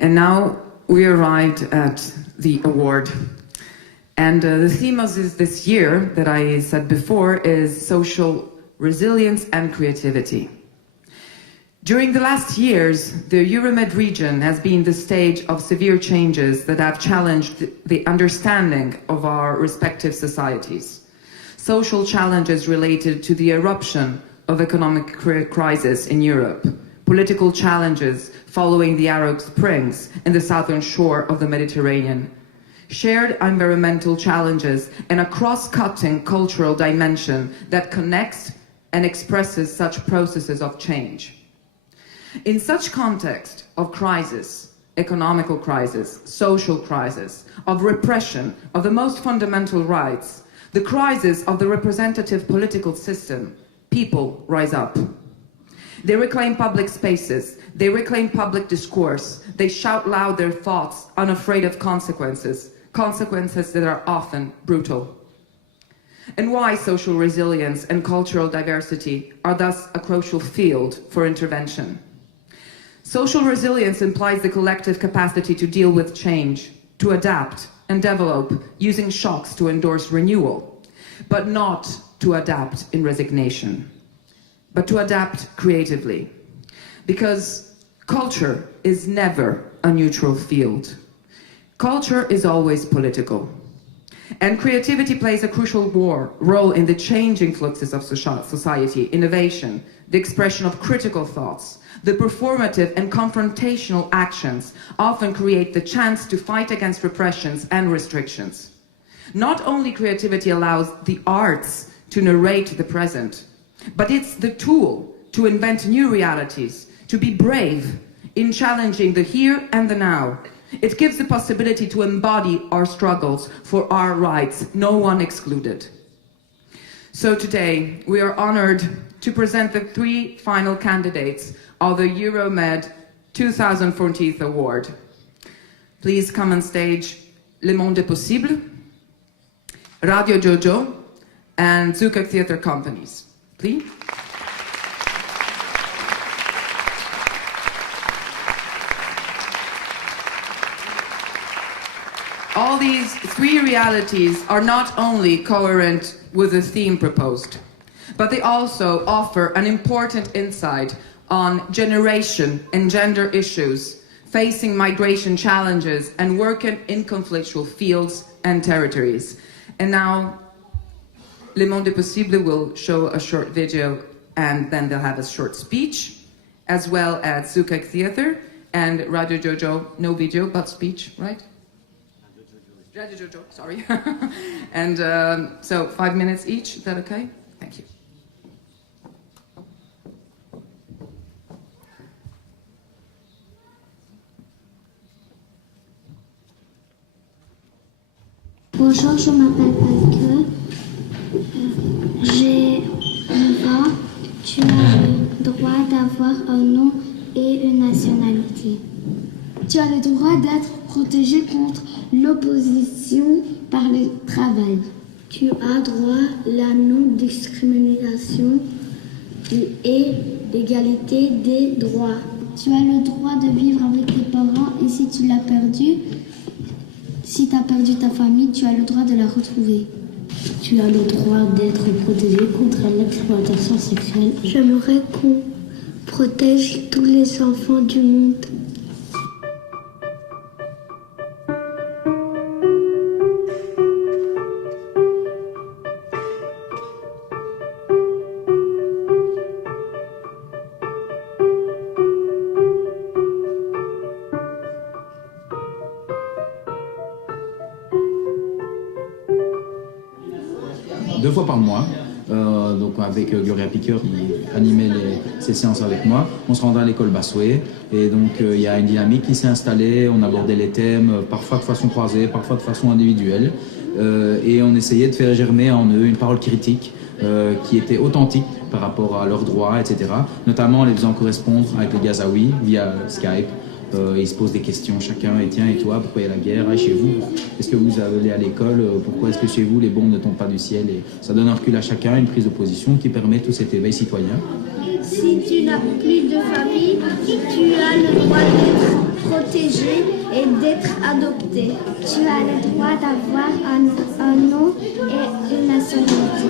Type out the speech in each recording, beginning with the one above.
And now we arrived at the award. And the theme of this year, that I said before, is social resilience and creativity. During the last years, the Euromed region has been the stage of severe changes that have challenged the understanding of our respective societies. Social challenges related to the eruption of economic crisis in Europe, political challenges following the Arab Springs in the southern shore of the Mediterranean, shared environmental challenges, and a cross-cutting cultural dimension that connects and expresses such processes of change. In such context of crisis, economical crisis, social crisis, of repression of the most fundamental rights, the crisis of the representative political system, people rise up. They reclaim public spaces, they reclaim public discourse, they shout loud their thoughts, unafraid of consequences, consequences that are often brutal. And why social resilience and cultural diversity are thus a crucial field for intervention. Social resilience implies the collective capacity to deal with change, to adapt and develop using shocks to endorse renewal, but not to adapt in resignation, but to adapt creatively. Because culture is never a neutral field. Culture is always political. And creativity plays a crucial role in the changing fluxes of society, innovation, the expression of critical thoughts. The performative and confrontational actions often create the chance to fight against repressions and restrictions. Not only creativity allows the arts to narrate the present, but it's the tool to invent new realities, to be brave in challenging the here and the now. It gives the possibility to embody our struggles for our rights, no one excluded. So today, we are honored to present the 3 final candidates of the Euromed 2014 award. Please come on stage, Le Monde est Possible, Radio Jojo, and Zukak Theatre Companies. Please. All these 3 realities are not only coherent with the theme proposed, but they also offer an important insight on generation and gender issues, facing migration challenges, and working in conflictual fields and territories. And now, Le Monde est Possible will show a short video, and then they'll have a short speech, as well as Zukak Theatre and Radio Jojo, no video, but speech, right? Radio Jojo, sorry. And so 5 minutes each, is that okay? Thank you. Bonjour, je m'appelle Pascal. J'ai 9 ans. Tu as le droit d'avoir un nom et une nationalité. Tu as le droit d'être protégé contre l'opposition par le travail. Tu as droit à la non-discrimination et l'égalité des droits. Tu as le droit de vivre avec tes parents et si tu l'as perdu, si tu as perdu ta famille, tu as le droit de la retrouver. Tu as le droit d'être protégé contre l'exploitation sexuelle. J'aimerais qu'on protège tous les enfants du monde. Deux fois par mois, donc avec Gloria Piqueur qui animait ces séances avec moi. On se rendait à l'école Bassoué et donc il y a une dynamique qui s'est installée. On abordait les thèmes, parfois de façon croisée, parfois de façon individuelle. Et on essayait de faire germer en eux une parole critique qui était authentique par rapport à leurs droits, etc. Notamment en les faisant correspondre avec les Gazaouis via Skype. Ils se posent des questions chacun, et tiens, et toi, pourquoi il y a la guerre? Et chez vous, est-ce que vous allez à l'école? Pourquoi est-ce que chez vous, les bombes ne tombent pas du ciel? Et ça donne un recul à chacun, une prise de position qui permet tout cet éveil citoyen. Si tu n'as plus de famille, tu as le droit d'être protégé d'être adopté. Tu as le droit d'avoir un nom et une nationalité.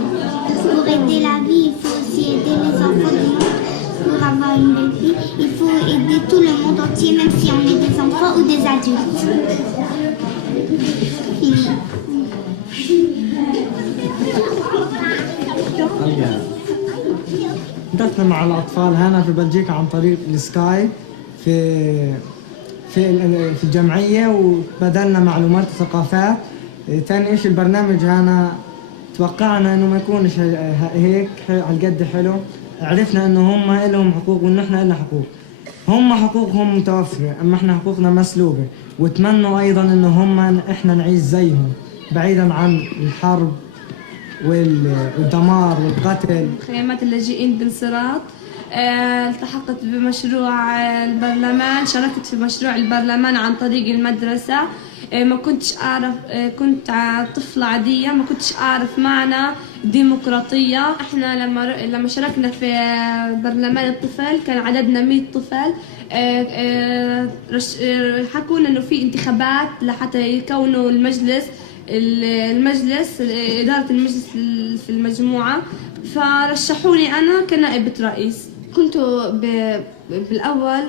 Pour aider la vie, il faut aussi aider les enfants du monde. Pour avoir une belle vie, il faut aider tout le monde entier, même si on est des enfants ou des adultes. Fini. حدثنا مع الأطفال هنا في بلجيكا عن طريق السكاي في الجمعية، وبدلنا معلومات وثقافات. ثاني شيء البرنامج هنا توقعنا إنه ما يكونش هيك هالقد حلو. عرفنا إنه هم لهم حقوق وإن إحنا لنا حقوق. هم حقوقهم متوفرة أما إحنا حقوقنا مسلوبة، وتمنوا أيضا إنه هم إحنا نعيش زيهم بعيدا عن الحرب والدمار والقتل. خيمات اللاجئين بنصراط. التحقت بمشروع البرلمان، شاركت في مشروع البرلمان عن طريق المدرسة. ما كنتش أعرف، كنت طفلة عادية ما كنتش أعرف معنى ديمقراطية. إحنا لما شاركنا في برلمان الطفل كان عددنا 100 طفل. حكونا إنه في انتخابات لحتى يكونوا المجلس إدارة المجلس في المجموعة، فرشحوني أنا كنائبة رئيس. كنت بالأول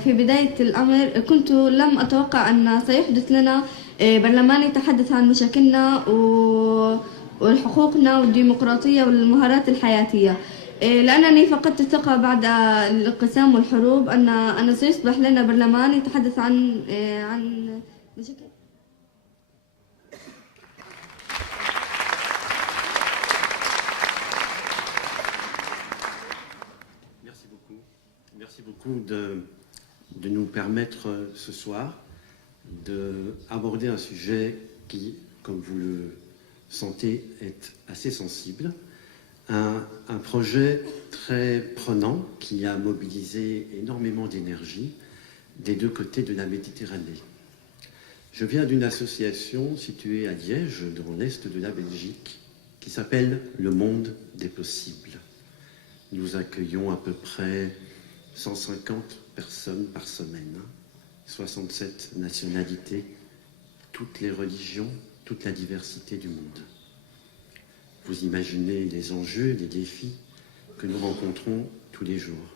في بداية الأمر كنت لم أتوقع أن سيحدث لنا برلمان يتحدث عن مشاكلنا وحقوقنا والديمقراطية والمهارات الحياتية، لأنني فقدت الثقة بعد الانقسام والحروب أن سيصبح لنا برلمان يتحدث عن مشاكل. Merci beaucoup de nous permettre ce soir d'aborder un sujet qui, comme vous le sentez, est assez sensible. Un projet très prenant qui a mobilisé énormément d'énergie des deux côtés de la Méditerranée. Je viens d'une association située à Liège, dans l'est de la Belgique, qui s'appelle Le Monde des Possibles. Nous accueillons à peu près 150 personnes par semaine, 67 nationalités, toutes les religions, toute la diversité du monde. Vous imaginez les enjeux, les défis que nous rencontrons tous les jours.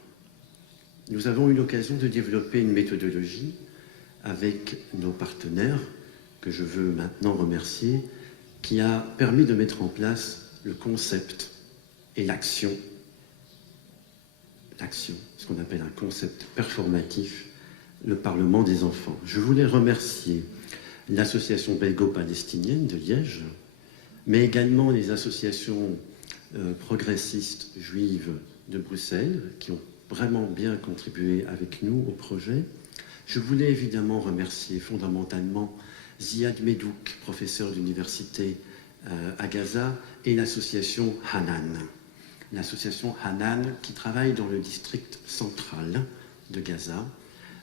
Nous avons eu l'occasion de développer une méthodologie avec nos partenaires, que je veux maintenant remercier, qui a permis de mettre en place le concept et l'action, ce qu'on appelle un concept performatif, le Parlement des enfants. Je voulais remercier l'association belgo-palestinienne de Liège, mais également les associations progressistes juives de Bruxelles, qui ont vraiment bien contribué avec nous au projet. Je voulais évidemment remercier fondamentalement Ziad Medouk, professeur d'université à Gaza, et l'association Hanan. L'association Hanan qui travaille dans le district central de Gaza,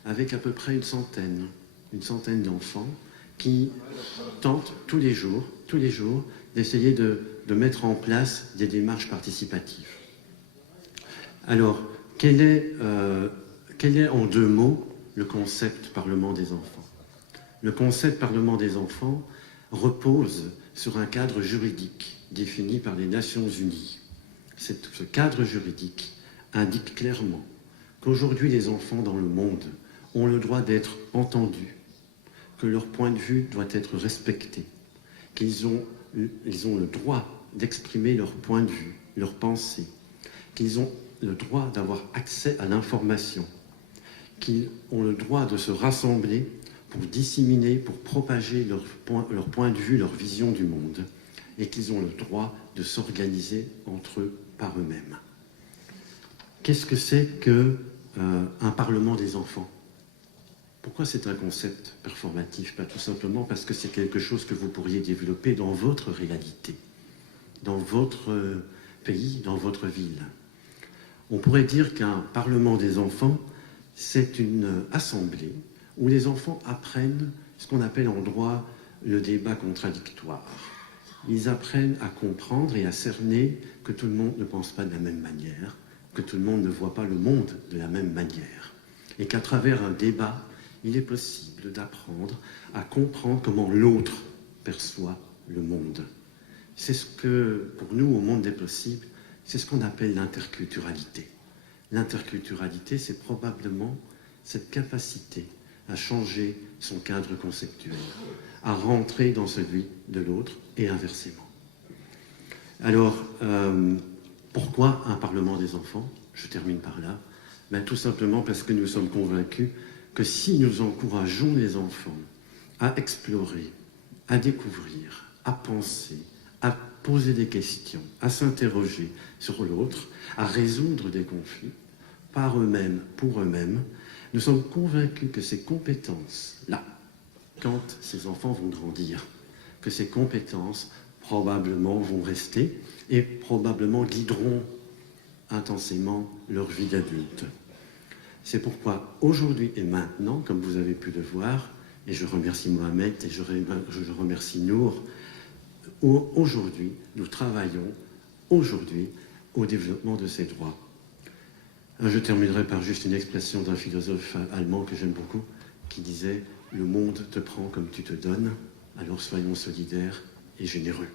avec à peu près une centaine d'enfants qui tentent tous les jours d'essayer de mettre en place des démarches participatives. Alors, quel est en deux mots le concept Parlement des enfants? Le concept Parlement des enfants repose sur un cadre juridique défini par les Nations Unies. Ce cadre juridique indique clairement qu'aujourd'hui les enfants dans le monde ont le droit d'être entendus, que leur point de vue doit être respecté, qu'ils ont le droit d'exprimer leur point de vue, leur pensée, qu'ils ont le droit d'avoir accès à l'information, qu'ils ont le droit de se rassembler pour disséminer, pour propager leur point de vue, leur vision du monde, et qu'ils ont le droit de s'organiser entre eux par eux-mêmes. Qu'est-ce que c'est qu'un Parlement des enfants? Pourquoi c'est un concept performatif? Pas tout simplement parce que c'est quelque chose que vous pourriez développer dans votre réalité, dans votre pays, dans votre ville. On pourrait dire qu'un Parlement des enfants, c'est une assemblée où les enfants apprennent ce qu'on appelle en droit le débat contradictoire. Ils apprennent à comprendre et à cerner que tout le monde ne pense pas de la même manière, que tout le monde ne voit pas le monde de la même manière, et qu'à travers un débat, il est possible d'apprendre à comprendre comment l'autre perçoit le monde. C'est ce que, pour nous, au monde des possibles, c'est ce qu'on appelle l'interculturalité. L'interculturalité, c'est probablement cette capacité à changer son cadre conceptuel, à rentrer dans celui de l'autre et inversement. Alors, pourquoi un Parlement des enfants? Je termine par là. Ben, tout simplement parce que nous sommes convaincus que si nous encourageons les enfants à explorer, à découvrir, à penser, à poser des questions, à s'interroger sur l'autre, à résoudre des conflits par eux-mêmes, pour eux-mêmes, nous sommes convaincus que ces compétences-là, quand ces enfants vont grandir, que ces compétences probablement vont rester et probablement guideront intensément leur vie d'adulte. C'est pourquoi aujourd'hui et maintenant, comme vous avez pu le voir, et je remercie Mohamed et je remercie Nour, aujourd'hui, nous travaillons aujourd'hui au développement de ces droits. Je terminerai par juste une expression d'un philosophe allemand que j'aime beaucoup, qui disait « Le monde te prend comme tu te donnes, alors soyons solidaires et généreux ».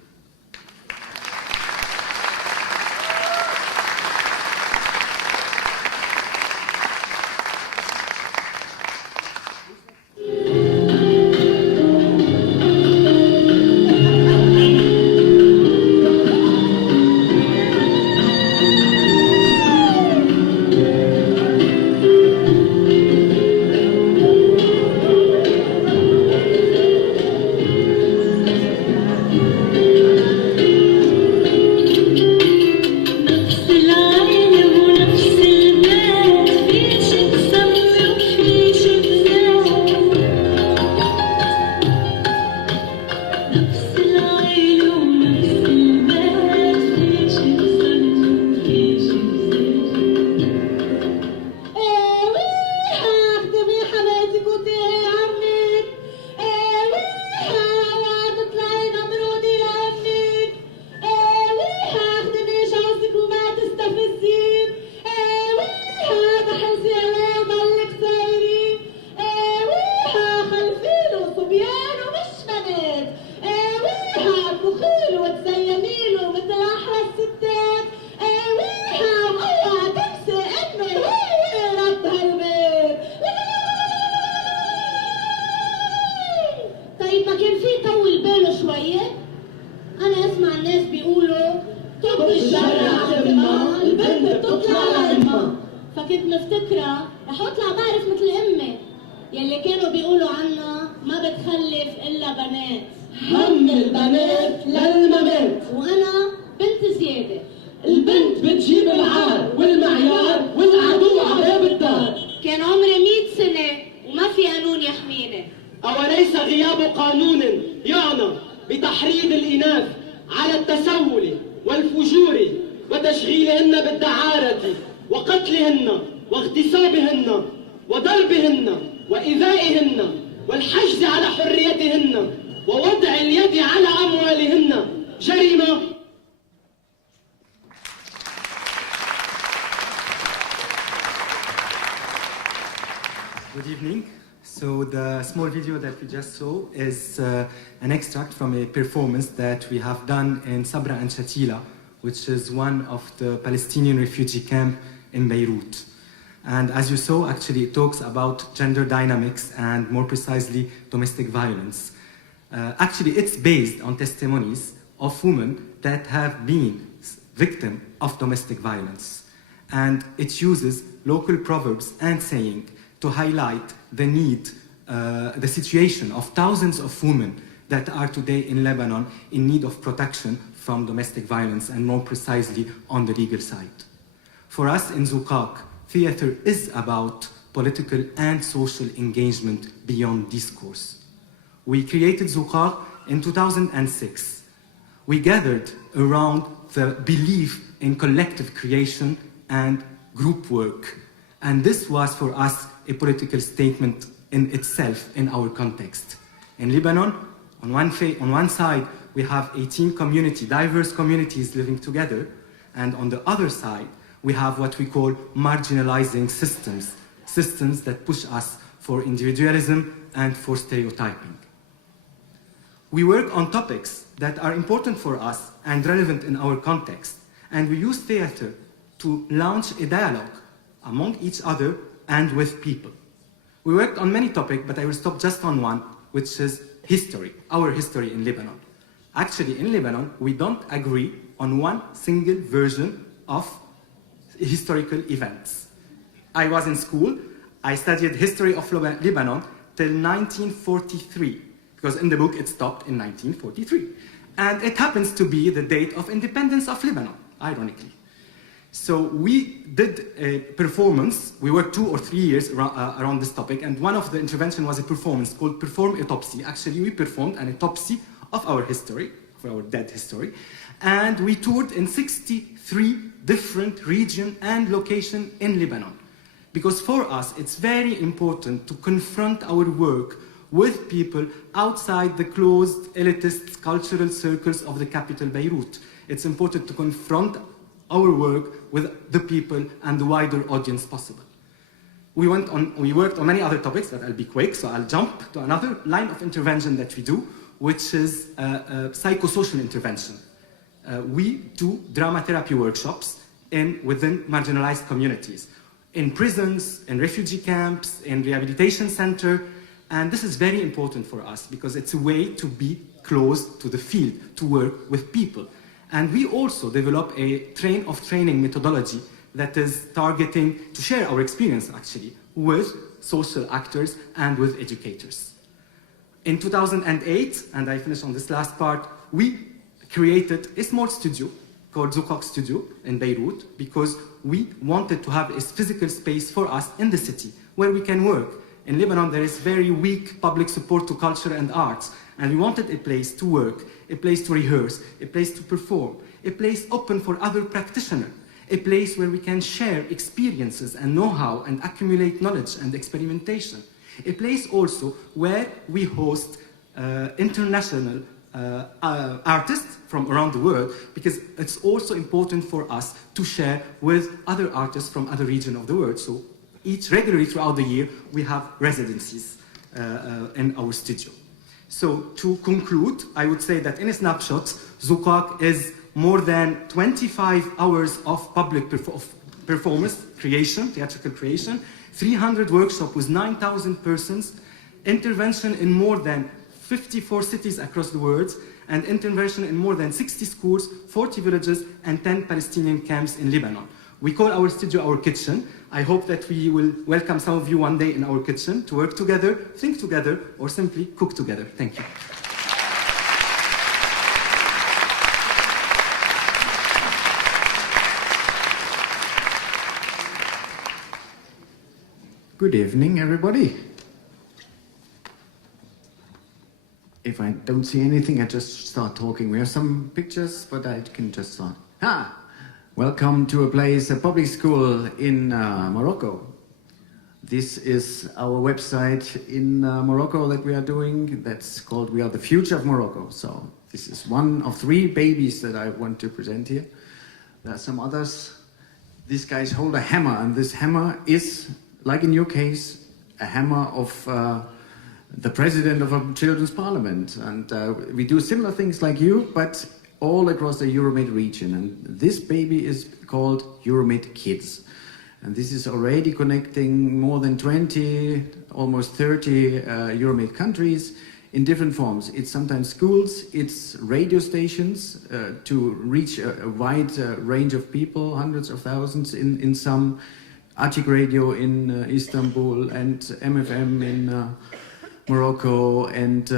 فكنت مفتكرة رح اطلع بعرف مثل امي يلي كانوا بيقولوا عنا ما بتخلف الا بنات. هم البنات للممات. وانا بنت زيادة. البنت بتجيب العار والمعيار والعدو على باب الدار. كان عمري 100 سنة وما في قانون يحميني. أوليس غياب قانون يعني بتحريض الإناث على التسول والفجور وتشغيلهن بالدعارة وقتلهن واغتصابهن وضربهن وإيذائهن والحجز على حريتهن ووضع اليد على أموالهن جريمة. Good evening. So the small video that we just saw is an extract from a performance that we have done in Sabra and Shatila, which is one of the Palestinian refugee camp in Beirut. And as you saw, actually it talks about gender dynamics and more precisely domestic violence. Actually it's based on testimonies of women that have been victims of domestic violence. And it uses local proverbs and saying to highlight the need, the situation of thousands of women that are today in Lebanon in need of protection from domestic violence and more precisely on the legal side. For us in Zukak, theater is about political and social engagement beyond discourse. We created Zukak in 2006. We gathered around the belief in collective creation and group work. And this was for us a political statement in itself in our context. In Lebanon, on one side, we have 18 diverse communities living together, and on the other side, we have what we call marginalizing systems that push us for individualism, and for stereotyping. We work on topics that are important for us and relevant in our context, and we use theater to launch a dialogue among each other and with people. We worked on many topics, but I will stop just on one, which is history, our history in Lebanon. Actually, in Lebanon, we don't agree on one single version of historical events. I was in school, I studied history of Lebanon till 1943, because in the book it stopped in 1943. And it happens to be the date of independence of Lebanon, ironically. So we did a performance, we worked 2 or 3 years around this topic, and one of the intervention was a performance called Perform Autopsy. Actually, we performed an autopsy of our history, for our dead history, and we toured in 63 different regions and locations in Lebanon. Because for us, it's very important to confront our work with people outside the closed, elitist, cultural circles of the capital, Beirut. It's important to confront our work with the people and the wider audience possible. We worked on many other topics, but I'll be quick, so I'll jump to another line of intervention that we do, which is psychosocial intervention. We do drama therapy workshops within marginalized communities, in prisons, in refugee camps, in rehabilitation centers, and this is very important for us because it's a way to be close to the field, to work with people. And we also develop a training methodology that is targeting to share our experience, actually, with social actors and with educators. In 2008, and I finish on this last part, we created a small studio called Zukak Studio in Beirut because we wanted to have a physical space for us in the city where we can work. In Lebanon, there is very weak public support to culture and arts, and we wanted a place to work, a place to rehearse, a place to perform, a place open for other practitioners, a place where we can share experiences and know-how and accumulate knowledge and experimentation, a place also where we host international artists from around the world, because it's also important for us to share with other artists from other regions of the world. So regularly throughout the year, we have residencies in our studio. So to conclude, I would say that in a snapshot, Zukak is more than 25 hours of public performance creation, theatrical creation, 300 workshops with 9,000 persons, intervention in more than 54 cities across the world, and intervention in more than 60 schools, 40 villages, and 10 Palestinian camps in Lebanon. We call our studio our kitchen. I hope that we will welcome some of you one day in our kitchen to work together, think together, or simply cook together. Thank you. Good evening, everybody. If I don't see anything, I just start talking. We have some pictures, but I can just start. Welcome to a public school in Morocco. This is our website in Morocco that we are doing. That's called We Are the Future of Morocco. So this is one of 3 babies that I want to present here. There are some others. These guys hold a hammer, and this hammer is, like in your case, a hammer of the president of a children's parliament. And we do similar things like you, but all across the Euromed region. And this baby is called Euromed Kids. And this is already connecting more than 20, almost 30 Euromed countries in different forms. It's sometimes schools, it's radio stations to reach a wide range of people, hundreds of thousands in some, Açık Radio in Istanbul, and MFM in Morocco, and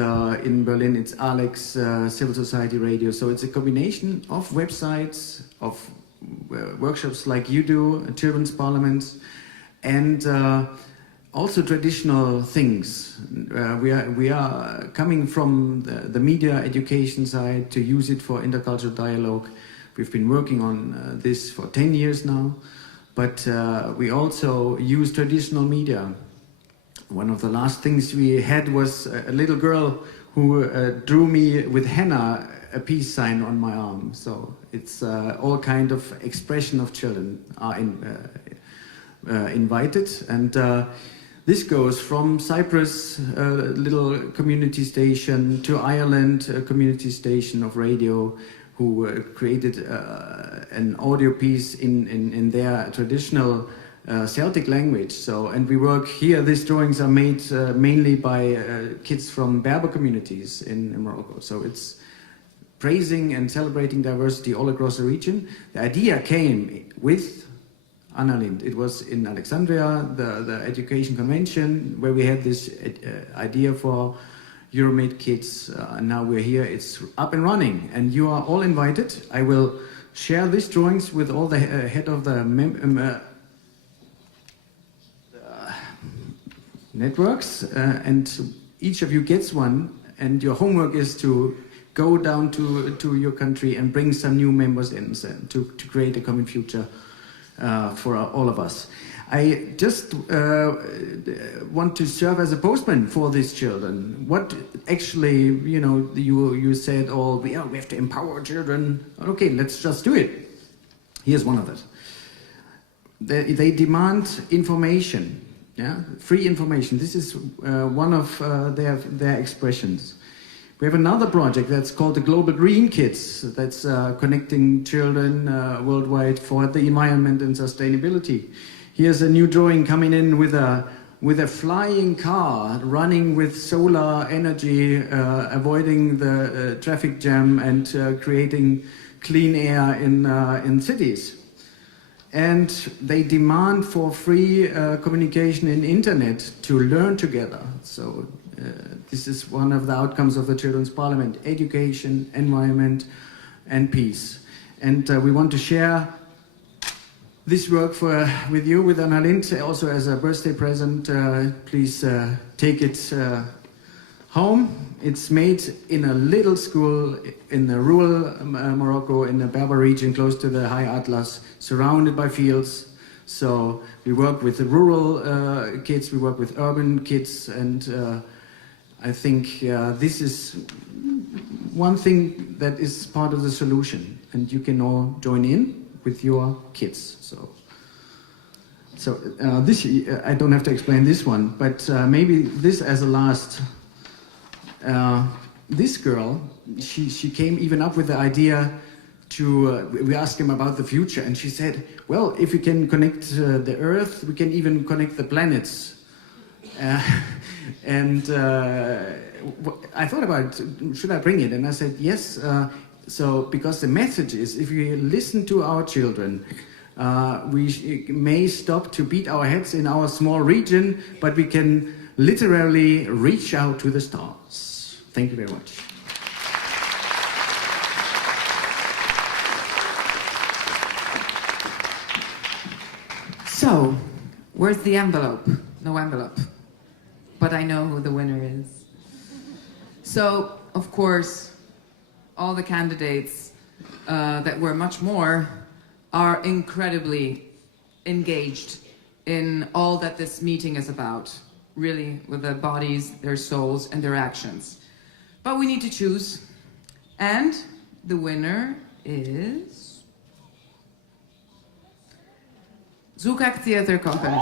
in Berlin it's Alex, Civil Society Radio. So it's a combination of websites, of workshops like you do, children's parliaments, and also traditional things. We are coming from the media education side to use it for intercultural dialogue. We've been working on this for 10 years now, but we also use traditional media. One of the last things we had was a little girl who drew me with henna a peace sign on my arm. So it's all kind of expression of children are invited. And This goes from Cyprus, a little community station, to Ireland, a community station of radio, who created an audio piece in their traditional Celtic language. So, and we work here. These drawings are made mainly by kids from Berber communities in Morocco. So it's praising and celebrating diversity all across the region. The idea came with Anna Lindh. It was in Alexandria, the Education Convention, where we had this idea for Euromid Kids. And now we're here, it's up and running, and you are all invited. I will share these drawings with all the head of the networks, and each of you gets one, and your homework is to go down to your country and bring some new members in to create a common future for all of us. I just want to serve as a postman for these children. What actually, you know, you said, oh, we have to empower children. Okay, let's just do it. Here's one of it. They demand information, yeah, free information. This is one of their expressions. We have another project that's called the Global Green Kids, that's connecting children worldwide for the environment and sustainability. Here's a new drawing coming in with a flying car running with solar energy, avoiding the traffic jam and creating clean air in cities. And they demand for free communication in internet to learn together. So this is one of the outcomes of the Children's Parliament: education, environment, and peace. And we want to share this work with you, with Anna Lindh, also as a birthday present. Please take it home. It's made in a little school in the rural Morocco, in the Berber region, close to the High Atlas, surrounded by fields. So we work with the rural kids, we work with urban kids, and I think this is one thing that is part of the solution, and you can all join in with your kids. So this, I don't have to explain this one, but maybe this as a last. This girl, she came even up with the idea to, we asked him about the future, and she said, well, if we can connect the Earth, we can even connect the planets. And I thought about, should I bring it? And I said, yes. So, because the message is, if we listen to our children, we may stop to beat our heads in our small region, but we can literally reach out to the stars. Thank you very much. So, where's the envelope? No envelope. But I know who the winner is. So, of course, all the candidates that were much more are incredibly engaged in all that this meeting is about, really, with their bodies, their souls, and their actions. But we need to choose, and the winner is Zukak Theatre Company.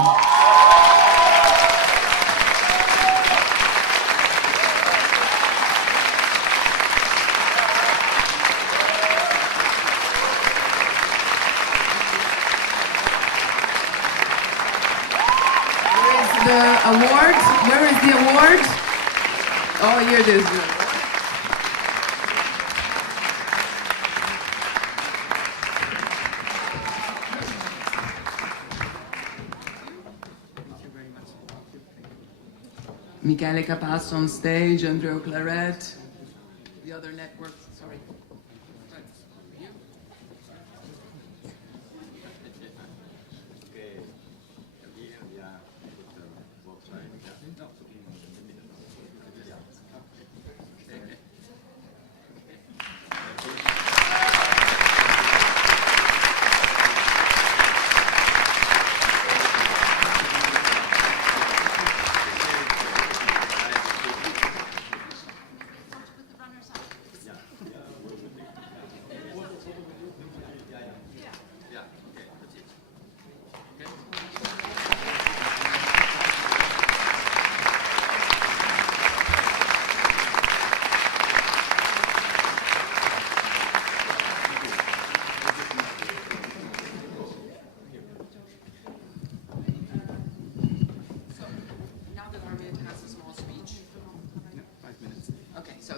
Award? Where is the award? Oh, here it is. Michele Capasso on stage, Andrew Claret, the other networks, sorry.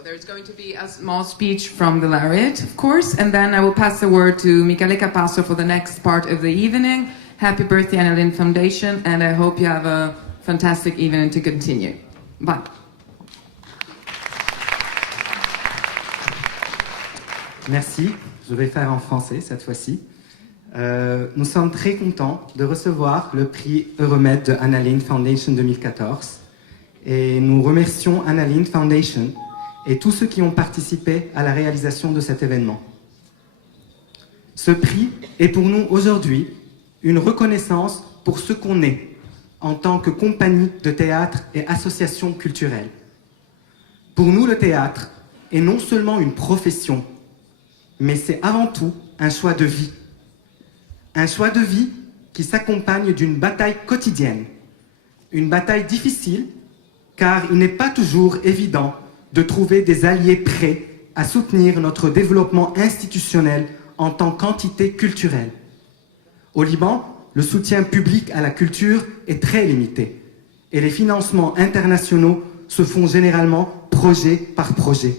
there's going to be a small speech from the laureate, of course, and then I will pass the word to Michele Capasso for the next part of the evening. Happy birthday, Anna Lindh Foundation, and I hope you have a fantastic evening to continue. Bye. Merci, je vais faire en français cette fois-ci. Nous sommes très contents de recevoir le prix Euromed de Anna Lindh Foundation 2014 et nous remercions Anna Lindh Foundation et tous ceux qui ont participé à la réalisation de cet événement. Ce prix est pour nous aujourd'hui une reconnaissance pour ce qu'on est en tant que compagnie de théâtre et association culturelle. Pour nous, le théâtre est non seulement une profession, mais c'est avant tout un choix de vie. Un choix de vie qui s'accompagne d'une bataille quotidienne. Une bataille difficile, car il n'est pas toujours évident de trouver des alliés prêts à soutenir notre développement institutionnel en tant qu'entité culturelle. Au Liban, le soutien public à la culture est très limité et les financements internationaux se font généralement projet par projet.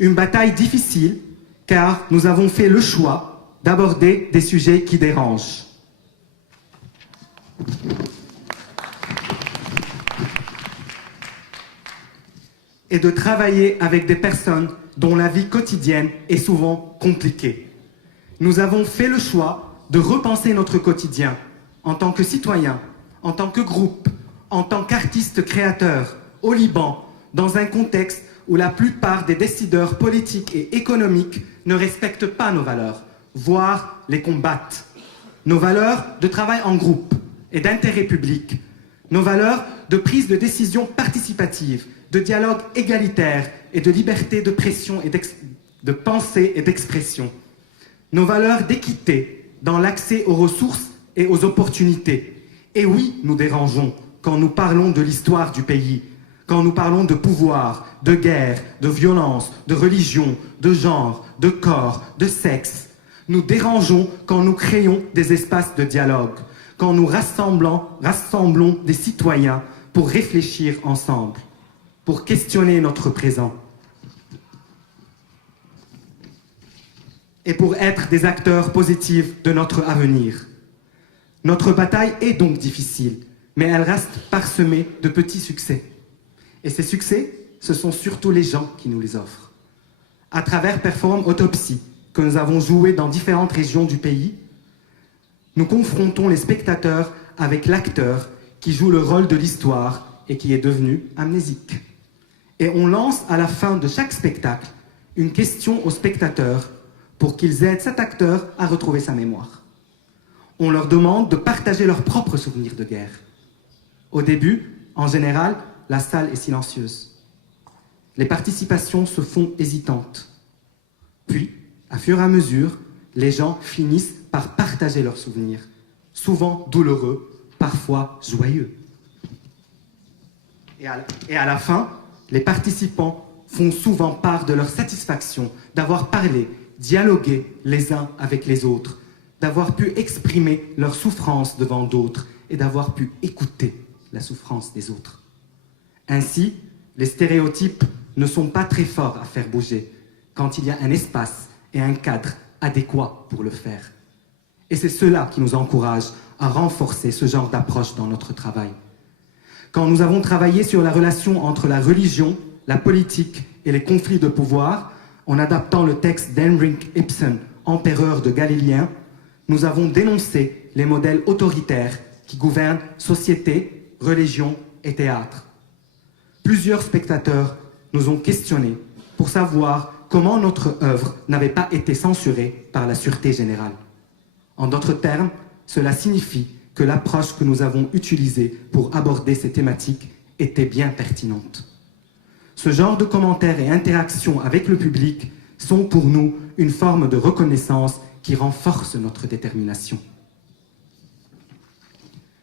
Une bataille difficile, car nous avons fait le choix d'aborder des sujets qui dérangent. Et de travailler avec des personnes dont la vie quotidienne est souvent compliquée. Nous avons fait le choix de repenser notre quotidien en tant que citoyen, en tant que groupe, en tant qu'artiste créateur au Liban, dans un contexte où la plupart des décideurs politiques et économiques ne respectent pas nos valeurs, voire les combattent. Nos valeurs de travail en groupe et d'intérêt public, nos valeurs de prise de décision participative, de dialogue égalitaire et de liberté de pression et de pensée et d'expression, nos valeurs d'équité dans l'accès aux ressources et aux opportunités. Et oui, nous dérangeons quand nous parlons de l'histoire du pays, quand nous parlons de pouvoir, de guerre, de violence, de religion, de genre, de corps, de sexe. Nous dérangeons quand nous créons des espaces de dialogue, quand nous rassemblons des citoyens pour réfléchir ensemble, pour questionner notre présent et pour être des acteurs positifs de notre avenir. Notre bataille est donc difficile, mais elle reste parsemée de petits succès. Et ces succès, ce sont surtout les gens qui nous les offrent. À travers Perform Autopsy, que nous avons joué dans différentes régions du pays, nous confrontons les spectateurs avec l'acteur qui joue le rôle de l'histoire et qui est devenu amnésique. Et on lance à la fin de chaque spectacle une question aux spectateurs pour qu'ils aident cet acteur à retrouver sa mémoire. On leur demande de partager leurs propres souvenirs de guerre. Au début, en général, la salle est silencieuse. Les participations se font hésitantes. Puis, à fur et à mesure, les gens finissent par partager leurs souvenirs, souvent douloureux, parfois joyeux. Et à la fin, les participants font souvent part de leur satisfaction d'avoir parlé, dialogué les uns avec les autres, d'avoir pu exprimer leur souffrance devant d'autres et d'avoir pu écouter la souffrance des autres. Ainsi, les stéréotypes ne sont pas très forts à faire bouger quand il y a un espace et un cadre adéquat pour le faire. Et c'est cela qui nous encourage à renforcer ce genre d'approche dans notre travail. Quand nous avons travaillé sur la relation entre la religion, la politique et les conflits de pouvoir, en adaptant le texte d'Henrik Ibsen, Empereur de Galiléen, nous avons dénoncé les modèles autoritaires qui gouvernent société, religion et théâtre. Plusieurs spectateurs nous ont questionnés pour savoir comment notre œuvre n'avait pas été censurée par la Sûreté générale. En d'autres termes, cela signifie que l'approche que nous avons utilisée pour aborder ces thématiques était bien pertinente. Ce genre de commentaires et interactions avec le public sont pour nous une forme de reconnaissance qui renforce notre détermination.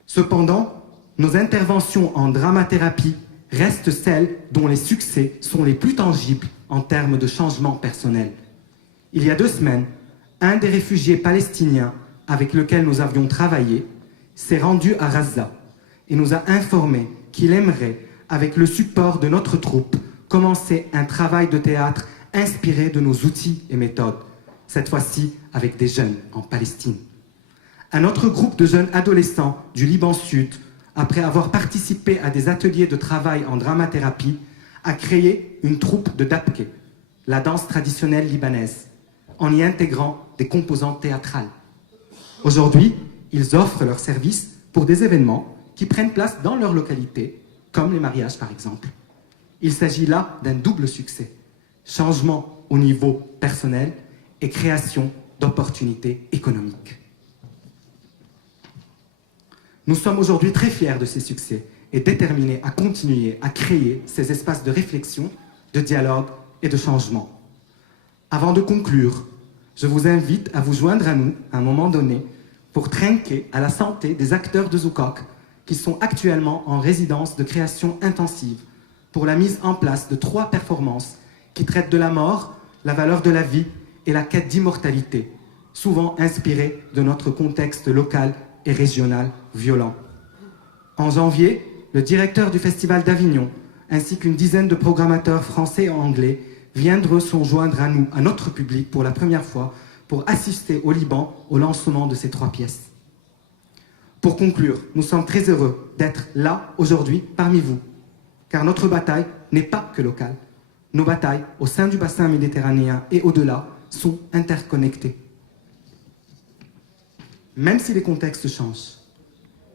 Cependant, nos interventions en dramathérapie restent celles dont les succès sont les plus tangibles en termes de changement personnel. Il y a 2 semaines, un des réfugiés palestiniens avec lequel nous avions travaillé s'est rendu à Gaza et nous a informé qu'il aimerait, avec le support de notre troupe, commencer un travail de théâtre inspiré de nos outils et méthodes, cette fois-ci avec des jeunes en Palestine. Un autre groupe de jeunes adolescents du Liban Sud, après avoir participé à des ateliers de travail en dramathérapie, a créé une troupe de dabke, la danse traditionnelle libanaise, en y intégrant des composantes théâtrales. Aujourd'hui, ils offrent leurs services pour des événements qui prennent place dans leur localité, comme les mariages par exemple. Il s'agit là d'un double succès, changement au niveau personnel et création d'opportunités économiques. Nous sommes aujourd'hui très fiers de ces succès et déterminés à continuer à créer ces espaces de réflexion, de dialogue et de changement. Avant de conclure, je vous invite à vous joindre à nous à un moment donné pour trinquer à la santé des acteurs de Zoukok qui sont actuellement en résidence de création intensive pour la mise en place de 3 performances qui traitent de la mort, la valeur de la vie et la quête d'immortalité, souvent inspirées de notre contexte local et régional violent. En janvier, le directeur du Festival d'Avignon, ainsi qu'une dizaine de programmateurs français et anglais, viendront se joindre à nous, à notre public, pour la première fois, pour assister au Liban au lancement de ces 3 pièces. Pour conclure, nous sommes très heureux d'être là, aujourd'hui, parmi vous, car notre bataille n'est pas que locale. Nos batailles, au sein du bassin méditerranéen et au-delà, sont interconnectées. Même si les contextes changent,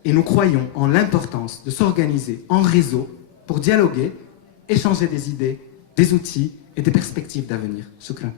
et nous croyons en l'importance de s'organiser en réseau pour dialoguer, échanger des idées, des outils et des perspectives d'avenir. Shukran.